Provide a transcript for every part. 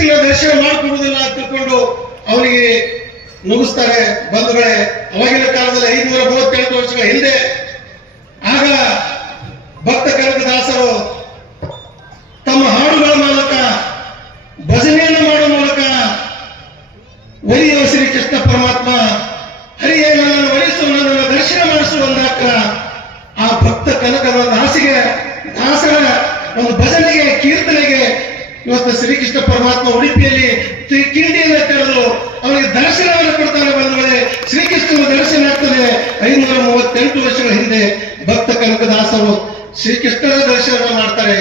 ದರ್ಶನ ಮಾಡಿಕೊಡುವುದಿಲ್ಲ ಅಂತ ತಿಳ್ಕೊಂಡು ಅವನಿಗೆ ಮುಗಿಸ್ತಾರೆ ಬಂಧುಗಳೇ, ಅವಾಗಿನ ಕಾಲದಲ್ಲಿ ಐನೂರ ಮೂವತ್ತೆಂಟು ವರ್ಷಗಳ ಹಿಂದೆ ಆಗ ಭಕ್ತ ಕನಕದಾಸರು ತಮ್ಮ ಹಾಡುಗಳ ಮೂಲಕ, ಭಜನೆಯನ್ನು ಮಾಡುವ ಮೂಲಕ ಒಲಿಯುವ ಶ್ರೀಕೃಷ್ಣ ಪರಮಾತ್ಮ, ಹರಿಯೇ ನನ್ನನ್ನು ಒಲಿಸು, ನನ್ನನ್ನು ದರ್ಶನ ಮಾಡಿಸು ಆ ಭಕ್ತ ಕನಕದ ಒಂದು ಹಾಸಿಗೆ ದಾಸರ ಒಂದು ಭಜನೆಗೆ, ಕೀರ್ತನೆಗೆ ಇವತ್ತು ಶ್ರೀಕೃಷ್ಣ ಪರಮಾತ್ಮ ಉಡುಪಿಯಲ್ಲಿ ಕಿಂಡಿಯನ್ನ ತೆರೆದು ಅವನಿಗೆ ದರ್ಶನವನ್ನು ಕೊಡ್ತಾನೆ ಬಂಧುಗಳೇ ಶ್ರೀಕೃಷ್ಣನ ದರ್ಶನ ಆಗ್ತದೆ. ಐನೂರ ಮೂವತ್ತೆಂಟು ವರ್ಷಗಳ ಹಿಂದೆ ಭಕ್ತ ಕನಕದಾಸರು ಶ್ರೀಕೃಷ್ಣನ ದರ್ಶನ ಮಾಡ್ತಾರೆ.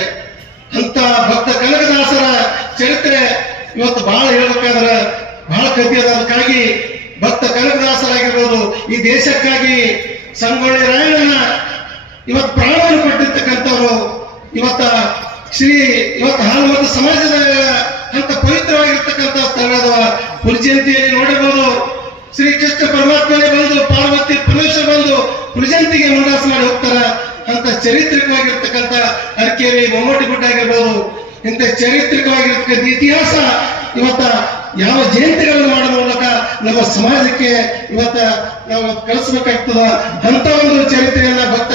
ಅಂತ ಭಕ್ತ ಕನಕದಾಸರ ಚರಿತ್ರೆ ಇವತ್ತು ಬಹಳ ಹೇಳ್ಬೇಕಾದ್ರೆ ಬಹಳ ಕಥೆ ಅದ ಅದಕ್ಕಾಗಿ ಭಕ್ತ ಕನಕದಾಸರಾಗಿರ್ಬೋದು. ಈ ದೇಶಕ್ಕಾಗಿ ಸಂಗೊಳ್ಳಿ ರಾಯಣ್ಣ ಇವತ್ತು ಪ್ರಾಣವನ್ನು ಕೊಟ್ಟಿರ್ತಕ್ಕಂಥವ್ರು. ಇವತ್ತ ಶ್ರೀ ಇವತ್ತು ಮತ್ತು ಸಮಾಜದ ಅಂತ ಪವಿತ್ರವಾಗಿರ್ತಕ್ಕಂಥ ಸ್ಥಳದ ಪುಲಿಜಯಂತಿಯಲ್ಲಿ ನೋಡಬಹುದು. ಶ್ರೀ ಕೃಷ್ಣ ಪರಮಾತ್ಮನೇ ಬಂದು, ಪಾರ್ವತಿ ಪ್ರವೇಶ ಬಂದು ಪುಲಿಜಯಂತಿಗೆ ಮುಂಡಾಸ ಮಾಡಿ ಹೋಗ್ತಾರ. ಅಂತ ಚರಿತ್ರಿಕವಾಗಿರ್ತಕ್ಕಂಥ ಅರ್ಕೇರಿ ಮೊಮ್ಮಟಿ ಗುಡ್ಡ ಆಗಿರ್ಬೋದು, ಇಂಥ ಚರಿತ್ರಿಕವಾಗಿರ್ತಕ್ಕಂಥ ಇತಿಹಾಸ ಇವತ್ತ ಯಾವ ಜಯಂತಿಗಳನ್ನು ಮಾಡುವ ಮೂಲಕ ನಮ್ಮ ಸಮಾಜಕ್ಕೆ ಇವತ್ತ ನಾವು ಕಳಿಸ್ಬೇಕಾಗ್ತದ? ಅಂತ ಒಂದು ಚರಿತ್ರೆಯನ್ನ ಭಕ್ತ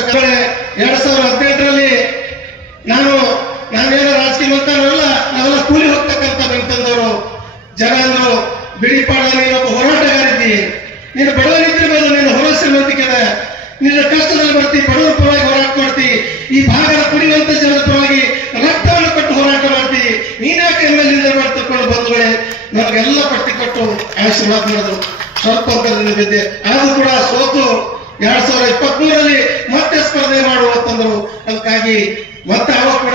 ಎರಡ್ ಸಾವಿರದ ಹದಿನೆಂಟರಲ್ಲಿ ನಾನು ನಿನ್ನ ಕಷ್ಟದಲ್ಲಿ ಬರ್ತಿ, ಬಡವರ ಪರವಾಗಿ ಹೋರಾಟ ಮಾಡ್ತಿ, ಈ ಭಾಗದ ಕುಡಿಯುವಂತ ಜನರ ಪರವಾಗಿ ರಕ್ತವನ್ನು ಕೊಟ್ಟು ಹೋರಾಟ ಮಾಡ್ತಿ. ನೀನ್ಯಾಕೆ ಎಂ ಎಲ್ ಎ ನಮಗೆಲ್ಲ ಪಟ್ಟಿ ಕೊಟ್ಟು ಆಶೀರ್ವಾದ ಮಾಡಿದ್ರು. ಸ್ವಲ್ಪ ಅಂತರದಲ್ಲಿ ಬಿದ್ದೆ ಆದ್ರೂ ಕೂಡ ಸೋತು ಎರಡ್ ಸಾವಿರದ ಇಪ್ಪತ್ತ್ ಮೂರರಲ್ಲಿ ಮತ್ತೆ ಸ್ಪರ್ಧೆ ಮಾಡುವಂತಂದ್ರು ಅದಕ್ಕಾಗಿ ಮತ್ತೆ ಅವಾಗ ಕೂಡ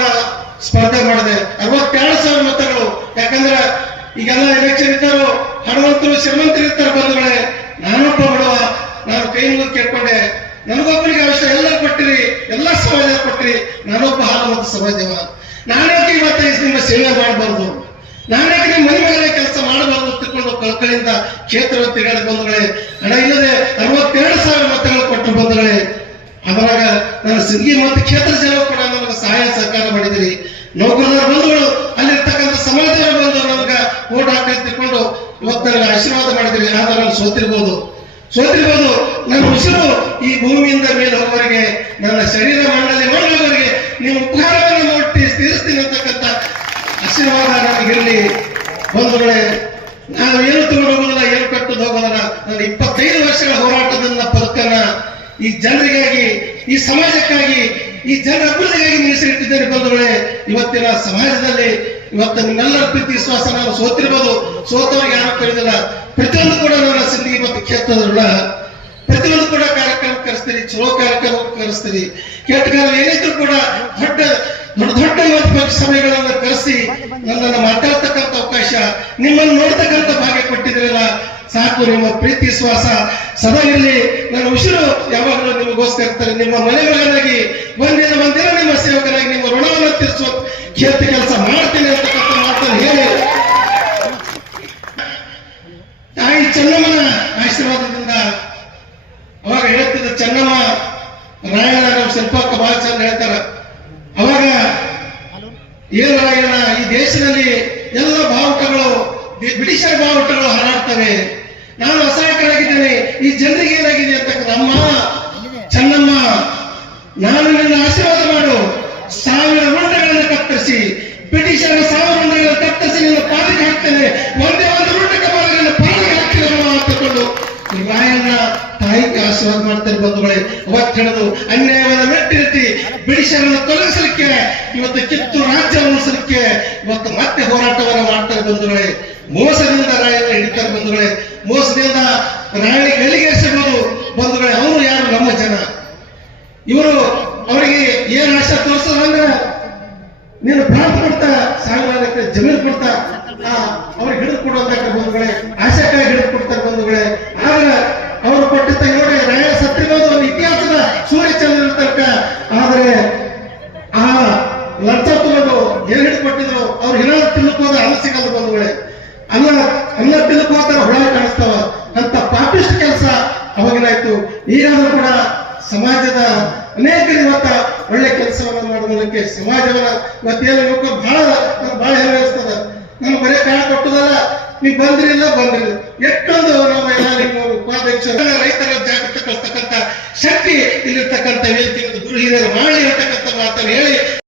ಸ್ಪರ್ಧೆ ಮಾಡಿದೆ. ಅರವತ್ತೆರಡು ಸಾವಿರ ಮತಗಳು. ಯಾಕಂದ್ರೆ ಈಗೆಲ್ಲ ಎಲೆಕ್ಷನ್ ಇದ್ದರು ಹಣವಂತರು ಶ್ರೀಮಂತರು ಇರ್ತಾರೆ ಬಂಧುಗಳೇ. ನಾನೊಬ್ಬ ಬಡವ. ನಾನು ಕೈ ಮುಗಿದು ಕೇಳ್ಕೊಂಡೆ. ನನಗೊಬ್ಬರಿಗೆ ಅವಶ್ಯ ಎಲ್ಲ ಕೊಟ್ಟಿರಿ, ಎಲ್ಲ ಸಮಾಜ ಕೊಟ್ಟಿರಿ. ನಾನೊಬ್ಬ ಹಾಲು ಮತ್ತು ಸಮಾಜವ. ನಾನೇಕೆ ಇವತ್ತು ನಿಮ್ಮ ಸೇವೆ ಮಾಡಬಾರ್ದು. ನಾನೇಕೆ ನಿಮ್ಮ ಮನೆ ಮೇಲೆ ಕೆಲಸ ಮಾಡಬಾರ್ದು ತಿಳ್ಕೊಂಡು ಕಳ್ಕಳಿಂದ ಕ್ಷೇತ್ರ ತಿರುಗಾಡ ಬಂಧುಗಳೇ ಹಣ ಇಲ್ಲದೆ ಅರವತ್ತೆರಡು ಸಾವಿರ ಮತಗಳು ಕೊಟ್ಟು ಬಂಧುಗಳೇ ಅದರಾಗ ನನ್ನ ಸಿಂಗಿ ಮತ್ತು ಕ್ಷೇತ್ರ ಜನ ಕೂಡ ಸಹಾಯ ಸಹಕಾರ ಮಾಡಿದಿರಿ. ನೌಕರರ ಬಂಧುಗಳು ಅಲ್ಲಿರ್ತಕ್ಕಂಥ ಸಮಾಜದ ಬಂದು ನನಗೆ ಓಟ್ ಹಾಕಿ ತಿಳ್ಕೊಂಡು ಇವತ್ತು ನನಗೆ ಆಶೀರ್ವಾದ ಮಾಡಿದಿರಿ. ಆದ್ರೆ ನಾನು ಸೋತಿರ್ಬೋದು. ಸೋತಿರ್ಬೋದು. ನನ್ನ ಉಸಿರು ಈ ಭೂಮಿಯಿಂದ ಮೇಲೆ ಹೋಗೋರಿಗೆ, ನನ್ನ ಶರೀರ ಮಂಡಲಿ ಮಾಡುವವರಿಗೆ ನೀವು ಉಪಕಾರವನ್ನು ಮುಟ್ಟಿ ತೀರಿಸ್ತೀನಿ ಅಂತಕ್ಕಂಥ ಆಶೀರ್ವಾದ ನನಗಿರಲಿ. ಬಂಧುಗಳೇ, ನಾನು ಏನು ತಗೊಂಡು ಹೋಗೋದಲ್ಲ, ಏನು ಕಟ್ಟದು ಹೋಗೋದಲ್ಲ. ನನ್ನ ಇಪ್ಪತ್ತೈದು ವರ್ಷಗಳ ಹೋರಾಟದ ಬದುಕನ್ನ ಈ ಜನರಿಗಾಗಿ, ಈ ಸಮಾಜಕ್ಕಾಗಿ, ಈ ಜನರ ಅಭಿವೃದ್ಧಿಗಾಗಿ ಮೀಸಲಿಟ್ಟಿದ್ದೇನೆ ಬಂಧುಗಳೇ. ಇವತ್ತಿನ ಸಮಾಜದಲ್ಲಿ ಇವತ್ತು ನಿಮ್ಮೆಲ್ಲರ ಪ್ರೀತಿ, ವಿಶ್ವಾಸ ನಾನು ಸೋತಿರ್ಬೋದು. ಸೋತವ್ರಿಗೆ ಯಾರು ಕರೆದಿಲ್ಲ. ಪ್ರತಿಯೊಂದು ಕೂಡ ನನ್ನ ಸಿದ್ಧಿ ಮತ್ತು ಕ್ಷೇತ್ರದಲ್ಲ ಪ್ರತಿಯೊಂದು ಕೂಡ ಕಾರ್ಯಕ್ರಮ ಕರೆಸ್ತೀರಿ ಚಲೋ ಕಾರ್ಯಕ್ರಮ ಕರೆಸ್ತೀರಿ ಕೆಟ್ಟ ಕಾಲ ಏನಿದ್ರು ಕೂಡ ದೊಡ್ಡ ದೊಡ್ಡ ದೊಡ್ಡ ಇವತ್ತು ಸಭೆಗಳನ್ನ ಕರೆಸಿ ನನ್ನನ್ನು ಮಾತಾಡ್ತಕ್ಕಂಥ ಅವಕಾಶ, ನಿಮ್ಮನ್ನು ನೋಡ್ತಕ್ಕಂಥ ಭಾಗ್ಯ ಕೊಟ್ಟಿದ್ರಲ್ಲ ಸಾಕು ನಿಮ್ಮ ಪ್ರೀತಿ, ವಿಶ್ವಾಸ. ಸದಾ ಇರಲಿ. ನನ್ನ ಉಸಿರು ಯಾವಾಗಲೂ ನಿಮಗೋಸ್ಕರ ಇರ್ತಾರೆ. ನಿಮ್ಮ ಮನೆ ಒಂದಿನ ಒಂದಿನ ನಿಮ್ಮ ಸೇವಕರಾಗಿ, ನಿಮ್ಮ ಋಣವನ್ನು ತೀರಿಸುವ ಕ್ಷೇತ್ರ ಕೆಲಸ ಮಾಡ್ತೀನಿ ಅಂತಕ್ಕಂಥ ಮಾತನ್ನು ಹೇಳಿ. ತಾಯಿ ಚೆನ್ನಮ್ಮನ ಆಶೀರ್ವಾದದಿಂದ ಅವಾಗ ಹೇಳ್ತಿದ್ದ ಚೆನ್ನಮ್ಮ ರಾಯಣ್ಣ ನಮ್ಮ ಶಿಲ್ಪಕ್ಕ ಬಹಳ ಚಂದ ಹೇಳ್ತಾರ. ಅವಾಗ ಏನು ರಾಯಣ್ಣ ಈ ದೇಶದಲ್ಲಿ ಎಲ್ಲ ಬಾವುಟಗಳು ಬ್ರಿಟಿಷರ್ ಬಾವುಟಗಳು ಹಾರಾಡ್ತವೆ. ನಾನು ಅಸಹಾಯಕರಾಗಿದ್ದೇನೆ ಈ ಜನರಿಗೆ ಏನಾಗಿದೆ ಅಂತಕ್ಕಂಥ ಅಮ್ಮ, ಚೆನ್ನಮ್ಮ, ನಾನು ನಿನ್ನ ಆಶೀರ್ವಾದ ಮಾಡು. ಸಾವಿರ ರುಂಡಗಳನ್ನು ಕತ್ತರಿಸಿ, ಬ್ರಿಟಿಷರ ಸಾವಿರ ರುಂಡಗಳನ್ನು ಕತ್ತರಿಸಿ ನಿನ್ನ ಪಾಲಿಗೆ ಹಾಕ್ತೇನೆ. ಒಂದೇ ಒಂದು ರುಂಡಕ ಪಾಲಿಗೆ ಹಾಕ್ತೀನಮ್ಮ ಅಂತಕೊಂಡು ರಾಯಣ್ಣ ತಾಯಿಗೆ ಆಶೀರ್ವಾದ ಮಾಡ್ತಾರೆ ಬಂಧುಗಳೇ. ಅವತ್ತು ಹಿಡಿದು ಅನ್ಯಾಯವನ್ನು ಮೆಟ್ಟಿರ್ತಿ ಬ್ರಿಟಿಷರನ್ನು ತೊಲಗಿಸಲಿಕ್ಕೆ, ಇವತ್ತು ಕಿತ್ತು ರಾಜ್ಯ ಉಳಿಸಲಿಕ್ಕೆ ಇವತ್ತು ಮತ್ತೆ ಹೋರಾಟವನ್ನು ಮಾಡ್ತಾರೆ ಬಂಧುಗಳೇ. ಮೋಸದಿಂದ ರಾಯನ್ನು ಹಿಡಿತಾರೆ ಬಂಧುಗಳೇ. ಮೋಸದಿಂದ ರಾಯಣ್ಣ ಗಳಿಗೇರಿಸಬಹುದು ಬಂಧುಗಳೇ. ಅವರು ಯಾರು? ನಮ್ಮ ಜನ. ಇವರು ಅವರಿಗೆ ಏನ್ ಆಶಾ ತೋರಿಸೋದು ಅಂದ್ರೆ, ನೀನು ಪ್ರಾರ್ಥ ಕೊಡ್ತಾ ಸಾಗರಕ್ಕೆ ಜಮೀನು ಕೊಡ್ತಾ ಅವ್ರಿಗೆ ಹಿಡಿದು ಕೊಡುವಂತ ಬಂಧುಗಳೇ ಆಶಕ್ಕಾಗಿ ಹಿಡಿದು ಕೊಡ್ತಾರೆ ಬಂಧುಗಳೇ ಆದ್ರೆ ಅವರು ಕೊಟ್ಟಿದ್ದ ನೋಡಿ ರಾಯ ಸತ್ತಿರೋದು ಒಂದು ಇತಿಹಾಸದ ಸೂರ್ಯಚಂದ್ರ ತನಕ ಆದ್ರೆ ಆ ಲಂಚ ತಗೊಂಡು ಏನ್ ಹಿಡಿದು ಕೊಟ್ಟಿದ್ರು ಅವ್ರು ಹಿರೋ ತಿನ್ನಕ್ ಹೋದ ಅನ್ನ ಸಿಗಲ್ಲ ಬಂಧುಗಳೇ ಅನ್ನ ಅನ್ನ ತಿನ್ನಕ್ ಹೋದ್ರೆ ಹುಳ ಕಾಣಿಸ್ತಾವ. ಅಂತ ಪಾಪಿಸ್ಟ್ ಕೆಲಸ ಅವಾಗಿನಾಯ್ತು ಈಗಾದ್ರೂ ಕೂಡ ಸಮಾಜದ ಅನೇಕ ಇವತ್ತ ಒಳ್ಳೆ ಕೆಲಸವನ್ನ ಮಾಡೋದಕ್ಕೆ ಸಮಾಜವನ್ನ ಇವತ್ತೇನು ಬಹಳ ಬಹಳ ಹೆಮ್ಮೆ ಅನಿಸ್ತದ. ನಮ್ಗೆ ಬರೀ ಕಾರಣ ಕೊಟ್ಟದಲ್ಲ. ನೀವು ಬಂದ್ರಿಲ್ಲ ಬಂದ್ರಿಲ್ಲ ಎಷ್ಟೊಂದು ನಮ್ಮ ಎಲ್ಲ ನಿಮ್ಮ ಉಪಾಧ್ಯಕ್ಷ ರೈತರ ಜಾಗೃತಿ ಜಾಗೃತಕ್ಕಂತ ಶಕ್ತಿ ಇಲ್ಲಿರ್ತಕ್ಕಂಥ ವೇದಿಕೆ ಗುರು ಹಿರಿಯರು ಮಾಡಿ ಇರತಕ್ಕಂಥ ಮಾತನ್ನು ಹೇಳಿ